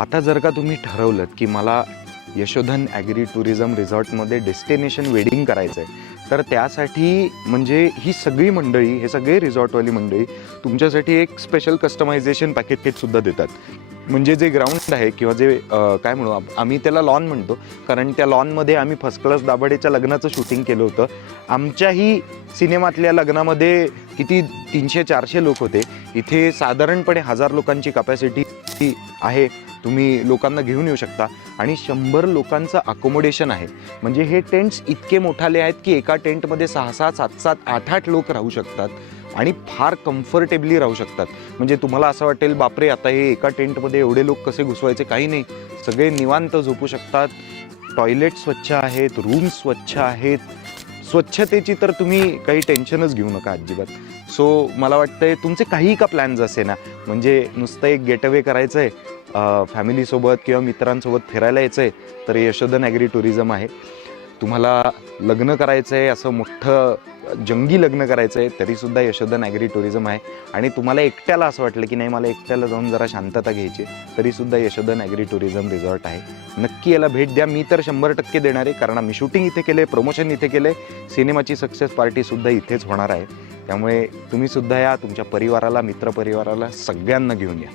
आता जर का तुम्ही ठरवलं की मला यशोधन ॲग्री टुरिझम रिझॉर्टमध्ये डेस्टिनेशन वेडिंग करायचं आहे तर त्यासाठी म्हणजे ही सगळी मंडळी हे सगळे रिझॉर्टवाली मंडळी तुमच्यासाठी एक स्पेशल कस्टमायझेशन पॅकेज किटसुद्धा देतात. म्हणजे जे ग्राउंड आहे किंवा जे काय म्हणू आम्ही त्याला लॉन म्हणतो. कारण त्या लॉनमध्ये आम्ही फर्स्ट क्लास दाभाडेच्या लग्नाचं शूटिंग केलं होतं. आमच्याही सिनेमातल्या लग्नामध्ये किती तीनशे चारशे लोक होते. इथे साधारणपणे हजार लोकांची कपॅसिटी ती आहे. तुम्ही लोकांना घेऊन येऊ शकता. आणि शंभर लोकांचं अकोमोडेशन आहे. म्हणजे हे टेंट्स इतके मोठाले आहेत की एका टेंटमध्ये सहा सहा सात सात आठ आठ लोक राहू शकतात. आणि फार कम्फर्टेबली राहू शकतात. म्हणजे तुम्हाला असं वाटेल बापरे आता हे एका टेंटमध्ये एवढे लोक कसे घुसवायचे? काही नाही. सगळे निवांत झोपू शकतात. टॉयलेट स्वच्छ आहेत रूम स्वच्छ आहेत. स्वच्छतेची तर तुम्ही काही टेन्शनच घेऊ नका अजिबात. सो मला वाटतंय तुमचे काही का प्लॅन्स असे ना म्हणजे नुसतं एक गेट अवे करायचं आहे फॅमिलीसोबत किंवा मित्रांसोबत फिरायला यायचं आहे तर यशोधन ॲग्री टुरिझम आहे. तुम्हाला लग्न करायचं आहे असं मोठं जंगी लग्न करायचं आहे तरीसुद्धा यशोधन ॲग्री टुरिझम आहे. आणि तुम्हाला एकट्याला असं वाटलं की नाही मला एकट्याला जाऊन जरा शांतता घ्यायची तरीसुद्धा यशोधन ॲग्री टुरिझम रिझॉर्ट आहे. नक्की याला भेट द्या. मी तर शंभर टक्के देणार आहे कारण आम्ही शूटिंग इथे केले प्रमोशन इथे केले सिनेमाची सक्सेस पार्टीसुद्धा इथेच होणार आहे. त्यामुळे तुम्हीसुद्धा या तुमच्या परिवाराला मित्रपरिवाराला सगळ्यांना घेऊन या.